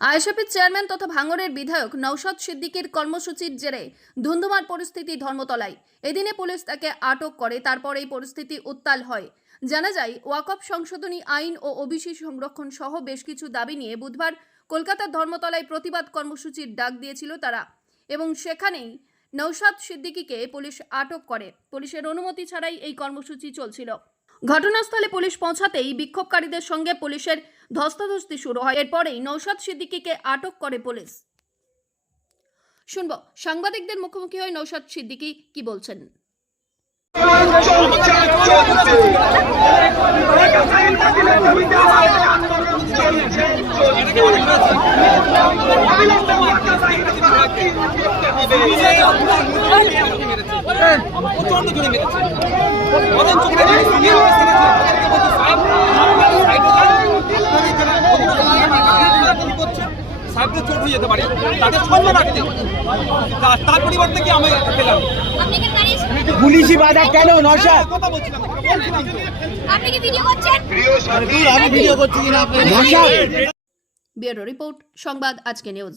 আইএসএফের চেয়ারম্যান তথা ভাঙড়ের বিধায়ক নৌশদ সিদ্দিকীর কর্মসূচির জেরে ধুন্ধুমার পরিস্থিতি ধর্মতলায়। এদিনে পুলিশ তাকে আটক করে, তারপর এই পরিস্থিতি উত্তাল হয়। জানা যায়, ওয়াকফ সংশোধনী আইন ও ওবিসি সংরক্ষণ সহ বেশ কিছু দাবি নিয়ে বুধবার কলকাতার ধর্মতলায় প্রতিবাদ কর্মসূচির ডাক দিয়েছিল তারা এবং সেখানেই নৌশাদ সিদ্দিকীকে পুলিশ আটক করে। পুলিশের অনুমতি ছাড়াই এই কর্মসূচি চলছিল। ঘটনাস্থলে পুলিশ পৌঁছাতেই বিক্ষোভকারীদের সঙ্গে পুলিশের ধস্তাধস্তি শুরু হয়। এরপরেই নৌশাদ সিদ্দিকীকে আটক করে পুলিশ। শুনব, সাংবাদিকদের মুখোমুখি হয়ে নৌশাদ সিদ্দিকী কি বলছেন? প্রচণ্ড মেরেছে সাহেবদের চোট হয়ে যেতে পারে তাদের সম্মান রাখতে তার পরিবর্তে কি আমি পেলাম আপনি কি দাঁড়িয়েছেন পুলিশি বাধা কেন নশা কথা বলছিলাম বলছিলাম আপনি কি ভিডিও করছেন আমি ভিডিও করছি কিনা নশা ব্যুরো রিপোর্ট সংবাদ আজকে নিউজ